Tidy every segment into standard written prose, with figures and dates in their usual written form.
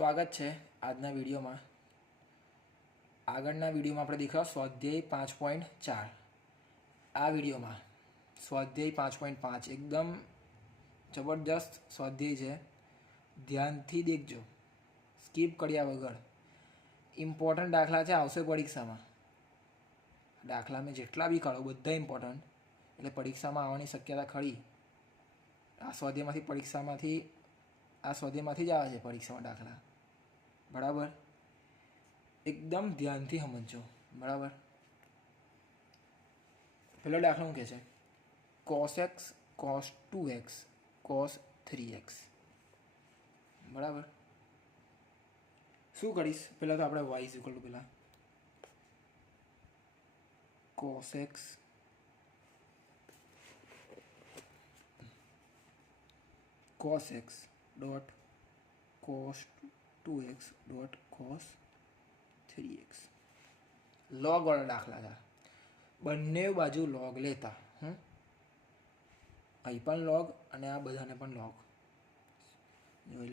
સ્વાગત છે આજના વિડીયોમાં. આગળના વિડીયોમાં આપણે દેખાવ સ્વાધ્યાય 5.4. આ વિડીયોમાં સ્વાધ્યાય 5.5 એકદમ જબરદસ્ત સ્વાધ્યાય છે. ધ્યાનથી દેખજો, સ્કીપ કર્યા વગર. ઇમ્પોર્ટન્ટ દાખલા છે, આવશે પરીક્ષામાં. દાખલા મેં જેટલા બી કાઢો બધા ઇમ્પોર્ટન્ટ, એટલે પરીક્ષામાં આવવાની શક્યતા ખરી. આ સ્વાધ્યાયમાંથી જ આવે છે પરીક્ષામાં દાખલા. બરાબર, એકદમ ધ્યાનથી સમજો. બરાબર. પેલો દાખલો શું કહે છે? cos x cos 2x cos 3x. બરાબર. શું કરીશ? પહેલાં તો આપણે y ઇક્વલ ટુ પહેલાં cos x dot cos 2x dot cos 3x. Log વાળા દાખલા હતા. બંને બાજુ લોગ લેતા. અહીં પણ લોગ અને આ બધાને પણ લોગ.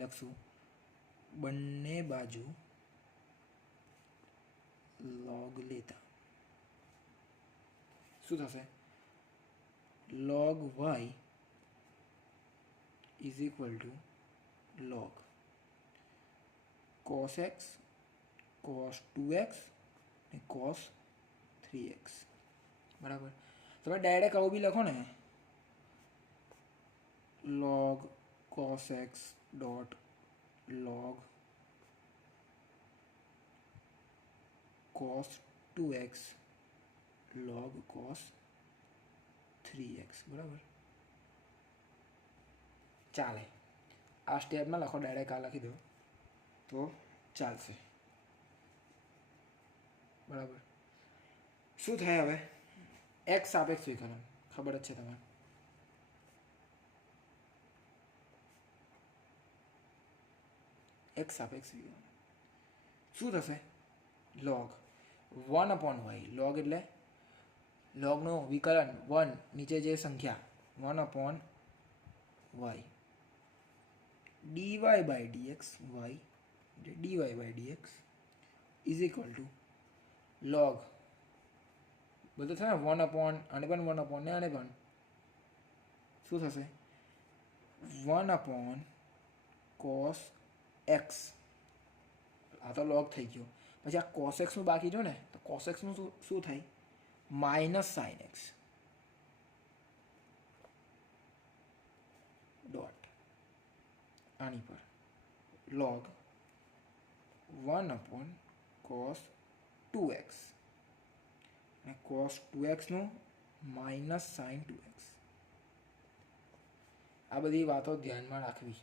લખશું બંને બાજુ લોગ લેતા. શું થશે? log y is equal two log cos x cos 2x અને cos 3x. બરાબર. તમે ડાયરેક્ટ આવું બી લખો ને, log cos x dot log cos 2x log cos 3x. બરાબર, ચાલે. આ સ્ટેપમાં લખો, ડાયરેક્ટ આ લખી દો તો ચાલશે. બરાબર. શું થાય હવે? x સાપેક્ષ વિકલન ખબર જ છે તમને. x સાપેક્ષ વિકલન શું થશે? log 1/y. log એટલે લોગનું વિકલન 1, નીચે જે સંખ્યા 1/y dy by dx y dy by dx is equal two log બધું થાય ને 1/, આને પણ 1/, ને આને પણ. શું થશે? 1/cos x. આ તો log થઈ ગયો. પછી આ cos x નું બાકી જો ને, તો cos x નું શું થાય? માઇનસ sin x ડોટ આની પર log 1/cos 2x અને cos 2x નું માઇનસ sin 2x. આ બધી વાતો ધ્યાનમાં રાખવી.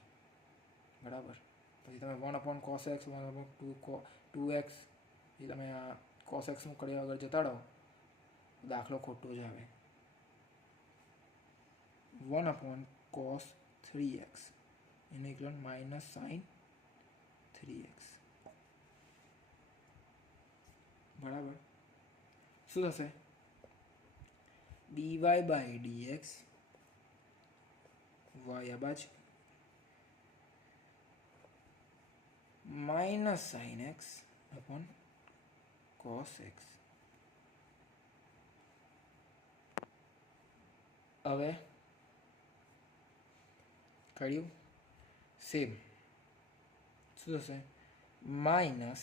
બરાબર. પછી તમે 1/cos x 1/2x એ તમે આ cos x નું કર્યા વગર જતા રહો, દાખલો ખોટો જ આવે. 1/cos 3x એને ઇક્વલ માઇનસ sin 3x. બરાબર. શું થશે? dy by dx y આ બાજુ minus sin x upon cos x. હવે કર્યું સેમ. શું થશે? Minus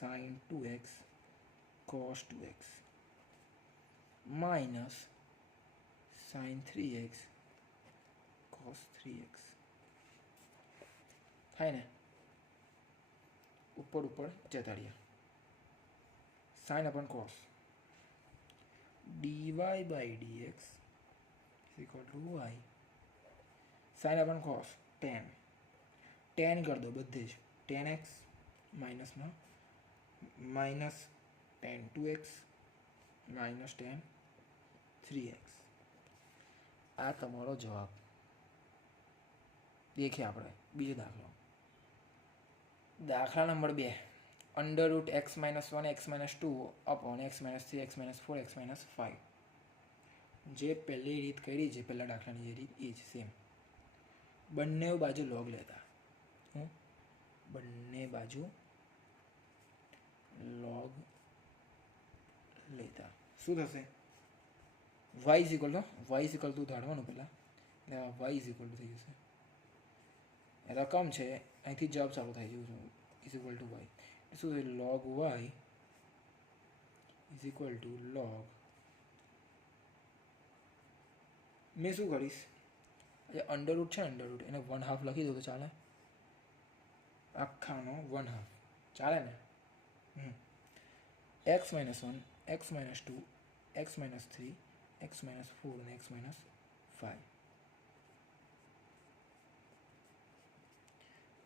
sin 2x cos 2x minus sin 3x cos 3x. થાય ને? ઉપર જતા રહ્યા. sin upon cos dy by dx is equal to y sin upon cos tan કરી દો બધે જ. tan x માઇનસમાં minus tan 2x minus tan 3x. આ તમારો જવાબ. દેખીએ આપણે બીજો દાખલો. દાખલા number 2. √x - 1 x - 2 upon x - 3 x - 4 x - 5. જે પહેલી રીત કરી છે, પહેલા દાખલાની જે રીત એ જ સેમ. બંને બાજુ લોગ લેતા. બંને બાજુ log લેતા શું થશે y ઇઝ ઇક્વલ ટુ ધારવાનું પહેલાં એટલે y ઇઝ ઇક્વલ ટુ થઈ જશે રકમ છે અહીંથી જવાબ ચાલુ થાય છે ઇઝ ઇક્વલ ટુ y શું છે log y is equal two log મેં શું કરીશ જે અંડરરૂટ છે અંડરરૂટ એને 1/2 લખી દઉં તો ચાલે આખાનો 1/2 ચાલે ને x - 1 x - 2 x - 3 x - 4 અને x - 5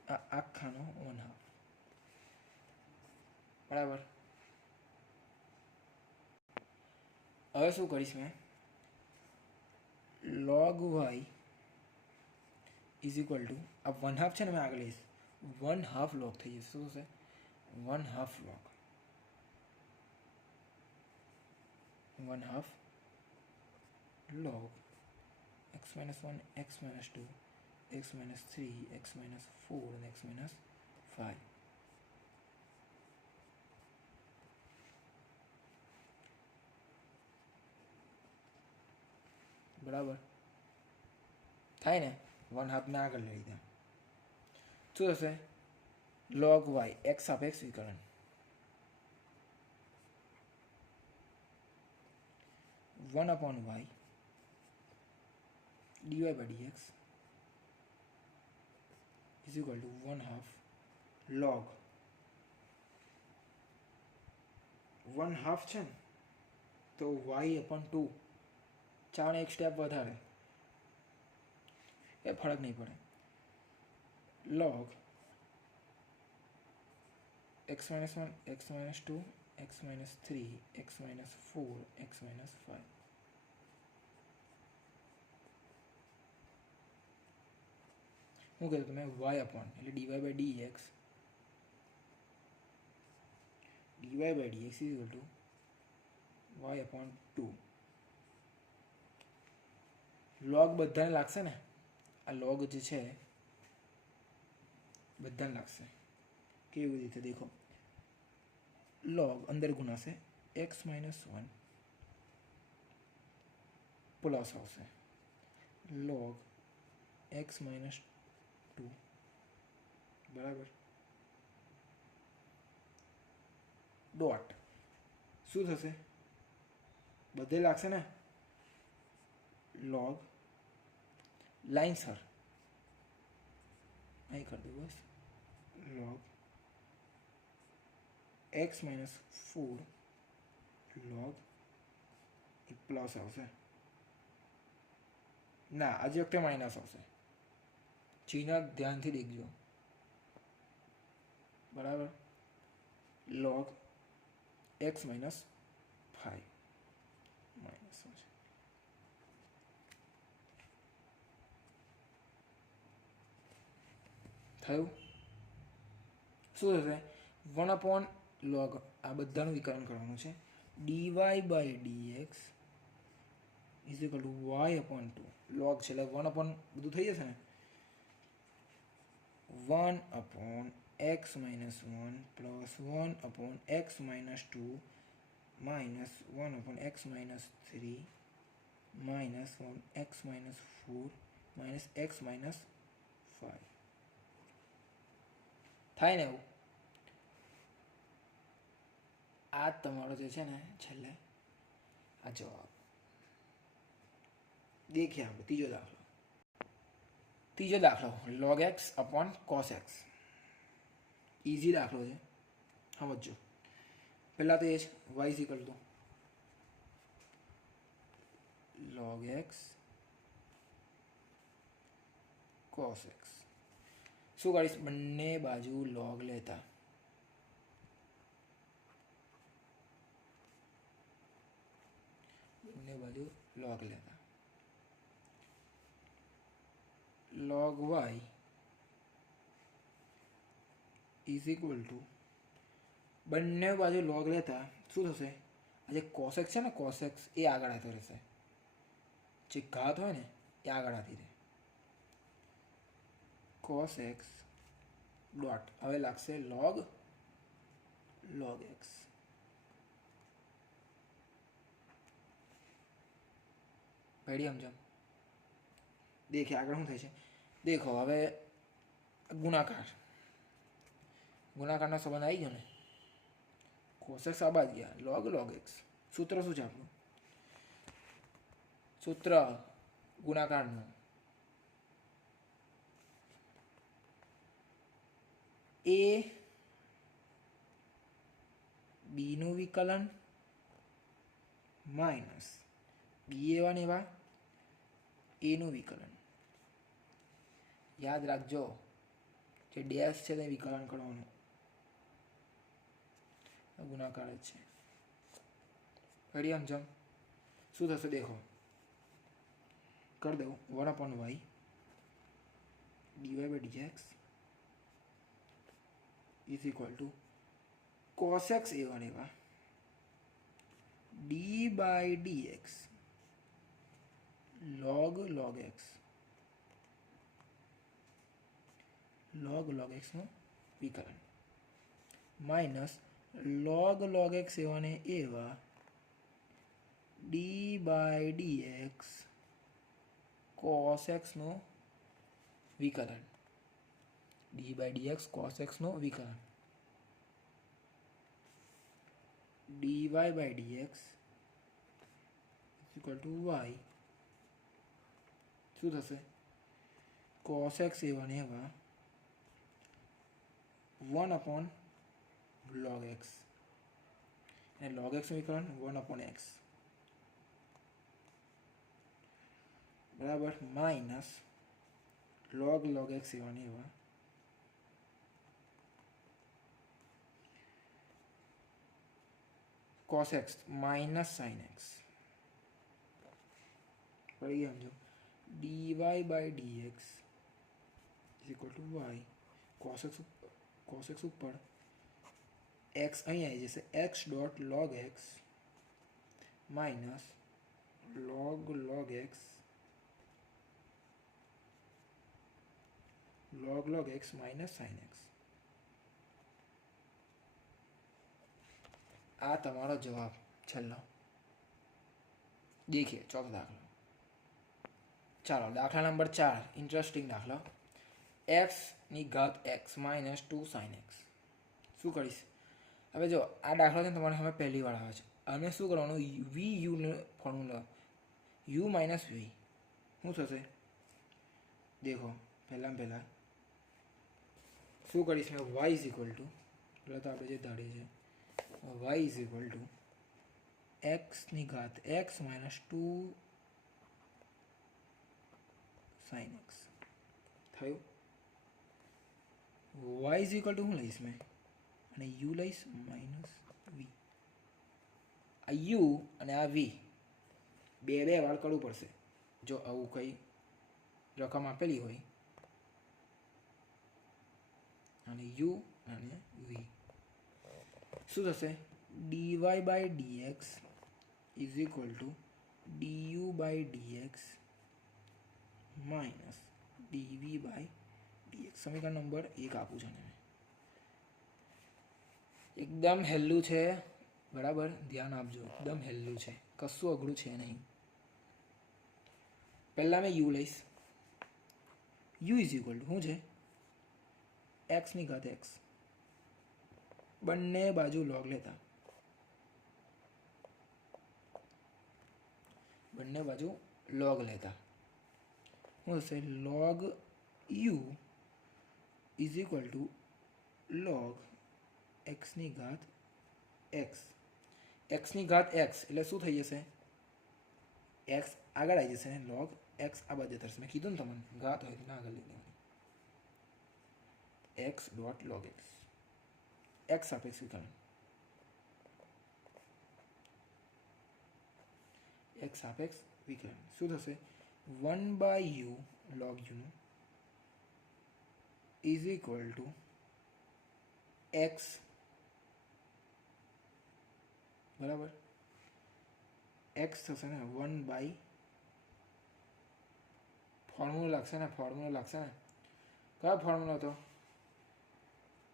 આ આખાનો 1/2 બરાબર હવે શું કરીશ મેં log y is equal two આ 1/2 છે ને મેં આગળ લઈશ 1/2 log થઈ જશે શું થશે 1/2 log 1/2 log x - 1 x - 2 x - 3 x - 4 and x - 5 બરાબર થાય ને 1/2 ને આગળ લઈ લીધા શું થશે log y x સાપેક્ષ વિકલન 1/y dy by dx is equal to 1/2 log 1/2 છે ને તો y/2 ચાલો એક સ્ટેપ વધારે એ ફરક નહીં પડે log x - 1 x - 2 x - 3 x - 4 x - 5 હું કહેતો તમે y અપોન એટલે dy by dx is equal to y/2 log બધાને લાગશે ને આ log જે છે બધાને લાગશે કેવી રીતે દેખો log અંદર ગુણાશે x - 1 પ્લસ આવશે log x - 2 બરાબર ડોટ શું થશે બધે લાગશે ને log લાઈન સર અહીં કરી દઉં બસ log x - 4 log પ્લસ આવશે ના આજે વખતે માઇનસ આવશે ચિહ્ન ધ્યાનથી દેખજો બરાબર log x - 5 માઇનસ આવશે થયું શું થશે 1/log આ બધાનું વિકલન કરવાનું છે dy by dx is equal to y/2 log છે એટલે 1/ બધું થઈ જશે ને 1/x - 1 plus 1/x - 2 minus 1/x - 3 minus 1x - 4 minus x - 5 થાય ને એવું આ તમારો જે છે ને છેલ્લે આ જવાબ દેખીએ આપણે ત્રીજો દાખલો log x upon cos x easy દાખલો છે સમજો પહેલાં તો એ છે y is equal to log x cos x શું કરીશ બંને બાજુ log લેતા log y is equal to બંને બાજુ log લેતા શું થશે આ જે cos x છે ને cos x એ આગળ આવતો રહેશે જે ઘાત હોય ને એ આગળ આવતી રહે cos x ડોટ હવે લાગશે log x. પડી સમજો. દેખે આગળ શું થાય છે દેખો હવે ગુણાકારનો સંબંધ આવી ગયો ને. cos x આ બાદ ગયા log x. સૂત્ર શું છે આપણું? સૂત્ર ગુણાકારનું a b નું વિકલન માઇનસ b એવા ને એવા a નું વિકલન. યાદ રાખજો જે ડેશ છે તે વિકલન કરવાનું. ગુણાકાર જ છે. ફરી સમજો શું થશે દેખો કરી દઉં 1/y dy/dx is equal to cos x a1 એવા d/dx log x નું વિકલન માઇનસ log x a1 એવા d/dx cos x નું વિકલન. d/dx cos x નું વિકલન dy/dx equal to y શું થશે cos x a1 એવા 1/log x અને log x નું વિકલન 1/x બરાબર માઇનસ log x a1 એવા cos x minus sin x પડી ગયા સમજો dy/dx is equal to y cos x ઉપર x અહીં આવી જશે x dot log x minus log x log x minus sin x. આ તમારો જવાબ છેલ્લો. દેખીએ ચોથો દાખલો. ચાલો દાખલા નંબર 4 ઇન્ટરેસ્ટિંગ દાખલો. x ની ઘાત x માઇનસ 2 sin x. શું કરીશ હવે જો આ દાખલો છે તમારે હવે પહેલી વાર આવે છે અને શું કરવાનું vu નું ફોર્મ્યુલા u માઇનસ v શું થશે દેખો પહેલા શું કરીશ મેં y ઇઝ ઇક્વલ ટુ પહેલાં તો આપણે જે ધારીએ છીએ y is equal to x ની ઘાત x minus 2 sin x થયું. y is equal to હું લઈશ મેં અને u લઈશ માઇનસ v. આ u અને આ v બે વાર કરવું પડશે જો આવું કંઈ રકમ આપેલી હોય અને u અને v શું થશે dy/dx is equal to du/dx minus dv/dx. સમીકરણ નંબર 1 આપું છું ને એકદમ હેલ્લું છે બરાબર ધ્યાન આપજો એકદમ હેલ્લું છે કશું અઘરું છે નહીં. પહેલાં મેં u લઈશ u ઇઝ ઇક્વલ ટુ શું છે x ની ઘાત x બંને બાજુ log લેતા શું થશે log u is equal two log x ની ઘાત x ની ઘાત x એટલે શું થઈ જશે x આગળ આવી જશે log x આ બાજુ થશે. મેં કીધું ને તમને ઘાત હોય ના આગળ લઈ લેવાની x ડોટ log x સાપેક્ષ વિકલન x સાપેક્ષ વિકલન શું થશે 1/u log u નું ઇઝ ઇક્વલ ટુ x બરાબર x થશે ને 1/ ફોર્મ્યુલા લાગશે ને કયો ફોર્મ્યુલા હતો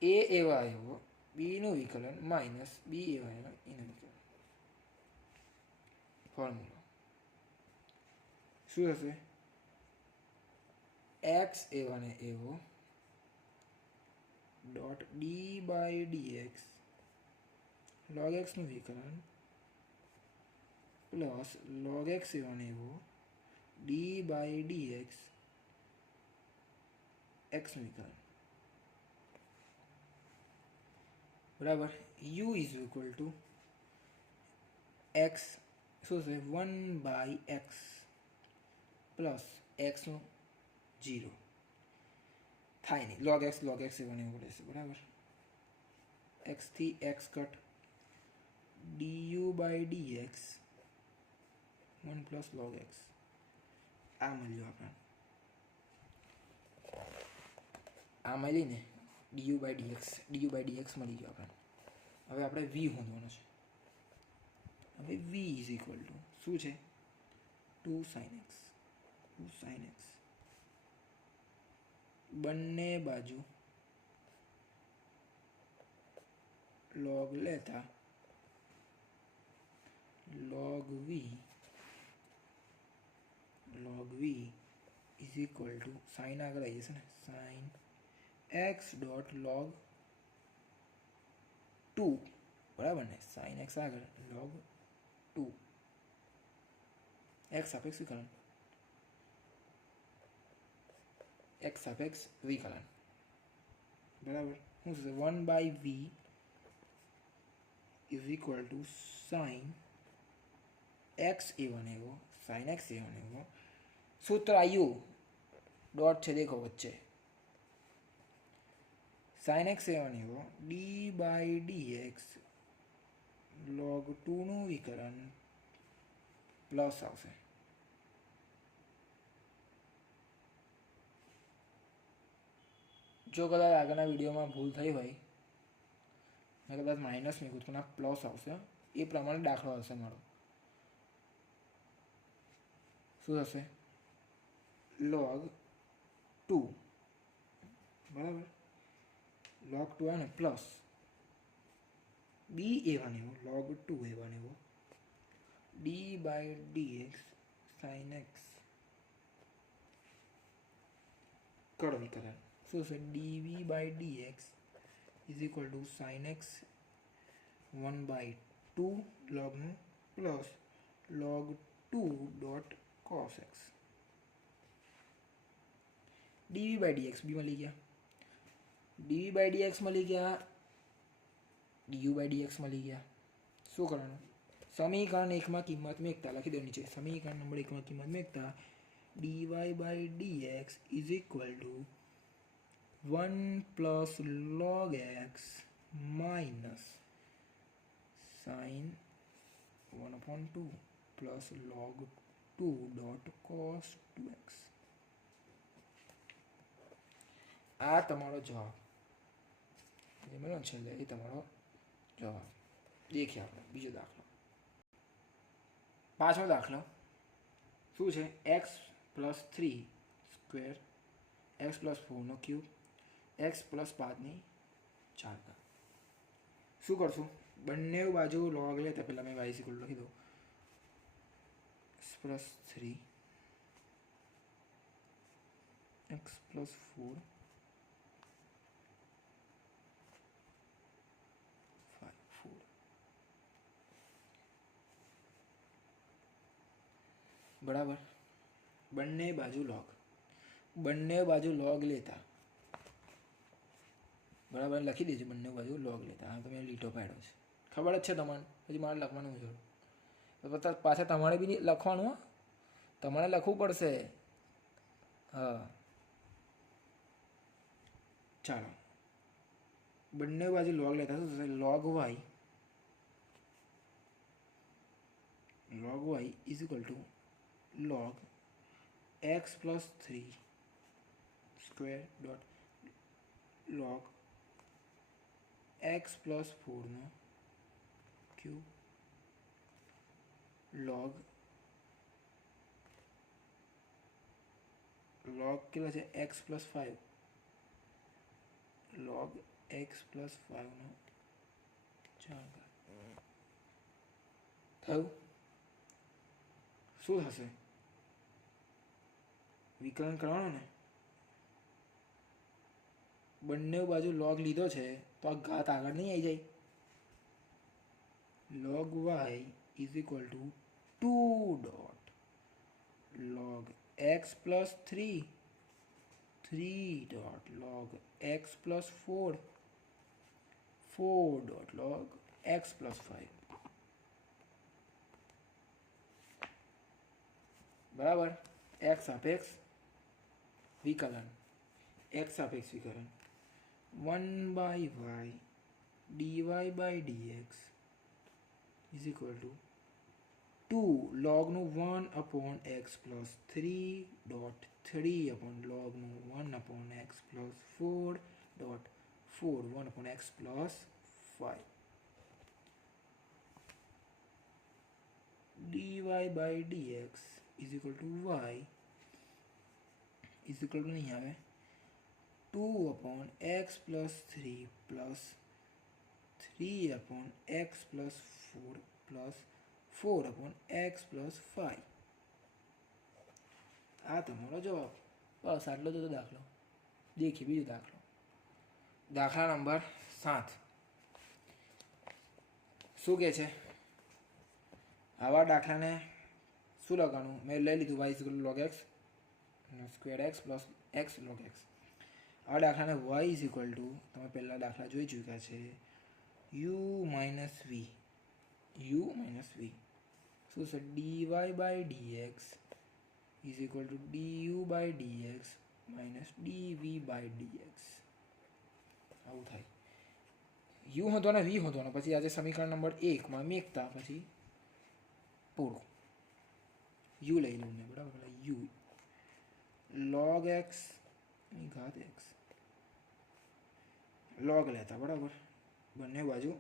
એ એવા આવ્યો બીનું વિકલન માઇનસ બી એવા આવ્યો એનું વિકલન. ફોર્મ્યુલા શું હશે? એક્સ એવા ને એવો dot d by dx log x નું વિકલન પ્લસ log x એવા ને એવો ડી બાય ડીએક્સ એક્સ નું વિકલન બરાબર. u is equal two x શું છે 1/x પ્લસ એક્સનું 0 થાય નહીં. log x એવા ને એવું રહેશે બરાબર. x થી x cut du by dx 1 plus log x આ મળ્યું આપણે. આ મળીને du બાય dx મળી ગયો આપણે. હવે આપણે v શોધવાનો છે. હવે v ઇઝ ઇક્વલ ટુ શું છે 2 sin x બંને બાજુ log લેતા log v is equal to sine આગળ આવી જશે ને સાઇન x ડોટ log 2 બરાબર ને. સાઇન x આગળ log 2 x સાપેક્ષ વિકલન x સાપેક્ષ વિકલન બરાબર. શું થશે 1/v is equal to sine x એવન એવો સાઇન x એવન એવો સૂત્ર આવ્યું ડોટ છે દેખો વચ્ચે સાઇન x એવન એવો ડી બાય ડીએક્સ log 2 નું વિકલન પ્લસ આવશે. જો કદાચ આગળના વિડીયોમાં ભૂલ થઈ હોય મેં કદાચ માઇનસ મૂક્યું તો ના પ્લસ આવશે. એ પ્રમાણે દાખલો હશે મારો. શું થશે log 2 બરાબર. log 2 આવે ને પ્લસ બી એવા એવો log 2 એવા એવો d by dx sine x કળ વિકલન શું છે dv by dx is equal to sine x 1/2 logનું plus log 2 dot cos x dv by dx બી મળી ગયા. ડીવી બાય ડીએક્સ મળી ગયા. ડીયુ બાય ડીએક્સ મળી ગયા. શું કરવાનું સમીકરણ 1 માં કિંમત મેકતા લખી દો નીચે. સમીકરણ નંબર 1 માં કિંમત મેકતા dy by dx is equal to 1 plus log x minus sine 1/2 plus log 2 dot cos 2x. આ તમારો જવાબ જે મળ્યો છે એ તમારો જવાબ. દેખીએ આપણે બીજો દાખલો. પાછો દાખલો શું છે x plus 3 square x plus 4 નો ક્યુબ x પ્લસ 5 ની 4 શું કરશું બંને બાજુ log લેતા પહેલાં મેં y ઇક્વલ લખી દઉં પ્લસ 3 x પ્લસ 4 બરાબર. બંને બાજુ log લેતા બરાબર લખી દેજો. બંને બાજુ log લેતા. હા તમે લીટો પાડ્યો છે ખબર જ છે તમારે. હજી મારે લખવાનું છે પાછા તમારે બી લખવાનું. તમારે લખવું પડશે. હા ચાલો બંને બાજુ log લેતા શું થશે log y is equal two log x plus 3 square dot log x plus 4 નો cube log કેટલા છે x plus 5 log x plus 5નો 4 થયું. શું થશે? વિકલન કરવાનું ને, બંને બાજુ log લીધો છે તો આ ઘાત આગળ નહીં આવી જાય. log y is equal to 2 dot log x plus 3 dot log x plus 4 dot log x plus 5. બરાબર. x સાપેક્ષ વિકલન, x સાપેક્ષ વિકલન 1 by y dy by dx is equal to 2 logનું 1 upon x plus 3 dot 3 upon logનું 1 upon x plus 4 dot 4 1 upon x plus 5 dy by dx is equal to y is equal two નહીં આવે 2 upon x plus 3 plus 3 upon x plus 4 plus 4 upon x plus 5. આ તમારો જવાબ. બસ આટલો તો દાખલો. દેખીએ બીજો દાખલો. દાખલા નંબર 7. શું કહે છે? આવા દાખલાને શું લગાડવું? મેં લઈ લીધું y is equal two log x square x plus x log x. આ દાખલાને y ઇઝ ઇક્વલ ટુ, તમે પહેલા દાખલા જોઈ ચૂક્યા છે, u માઇનસ વી શું છે? dy by dx is equal to du by dx minus dv by dx. આવું થાય. u હતો ને v હતો ને પછી આજે સમીકરણ નંબર 1માં મેકતા પછી પૂરું. u લઈ લઉં ને, બરાબર. u log x ની ઘાત x log લેતા, બરાબર. બંને બાજુ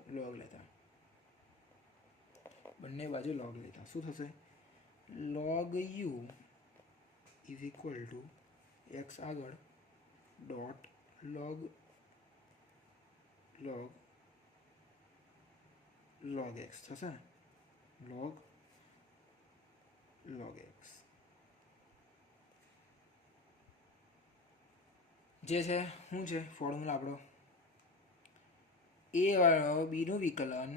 log લેતા. શું થશે? log u is equal to x આગળ ડોટ log x થશે ને, log x જે છે શું છે ફોર્મ્યુલા આપણો? a વાળો b નું વિકલન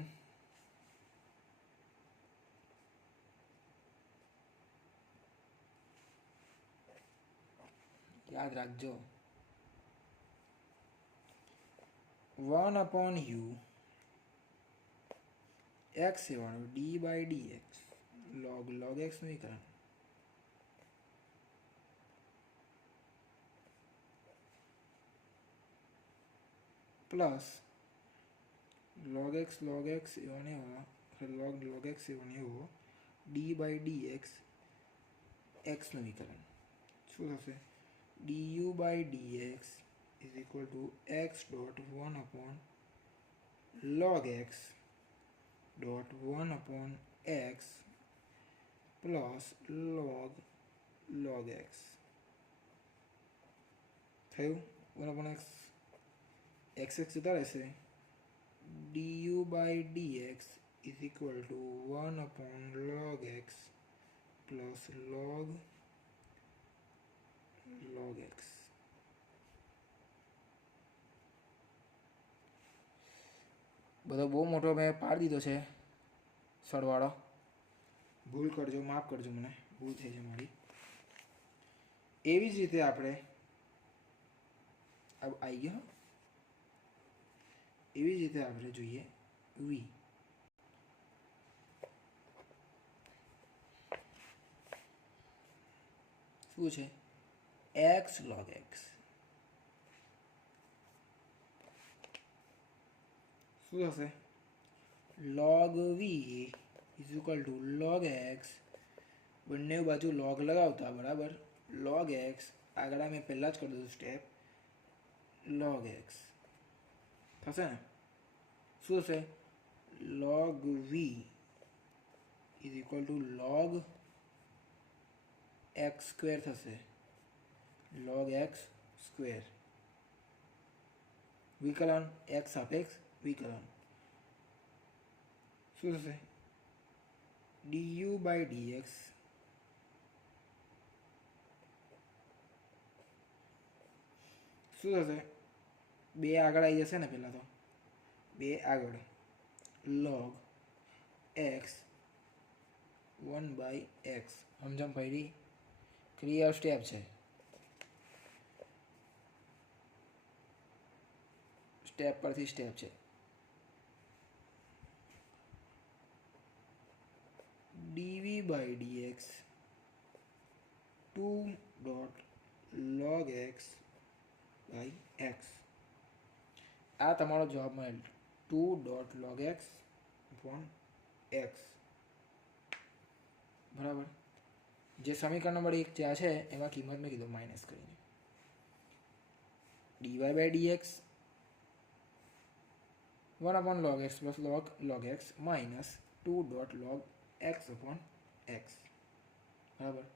યાદ રાખજો, 1 અપોન u x એ વાળો d by dx log x નું વિકલન પ્લસ log x એવો ને log x એવો ને એવો d બાય dx x નું વિકલન. શું થશે? du by dx is equal to x dot 1 upon log x dot 1 upon x plus log x થયું. 1 અપોન x જતા રહેશે. du by dx is equal to 1 upon log x plus log x. બધો બહુ મોટો મેં પાડી દીધો છે સરવાળો. ભૂલ કરજો, માફ કરજો, મને ભૂલ થઈ છે મારી. એવી જ રીતે આપણે આવી ગયો. એવી જ રીતે આપણે જોઈએ v. શું છે? x log x. શું થશે? log v is equal two log x, બંને બાજુ log લગાવતા, બરાબર. log x આગળ મેં પહેલાં જ કરી દીધું સ્ટેપ, log x થશે ને. શું થશે? log v is equal two log x square થશે, log x સ્ક્વેર. વિકલન x સાપેક્ષ વિકલન શું થશે du બાય dx શું થશે બે આગળ આવી જશે ને પહેલાં તો બે આગળ log x 1/x સમજમ પડી ક્લિયર સ્ટેપ છે સ્ટેપ પરથી સ્ટેપ છે dv by dx 2 dot log x by x આ તમારો જવાબ મળેલ 2 dot log x upon x બરાબર જે સમીકરણ નંબર 1 જ્યાં છે એમાં કિંમત મેં કીધું માઇનસ કરીને dy by dx 1 upon log x plus log x minus 2 dot log x upon x બરાબર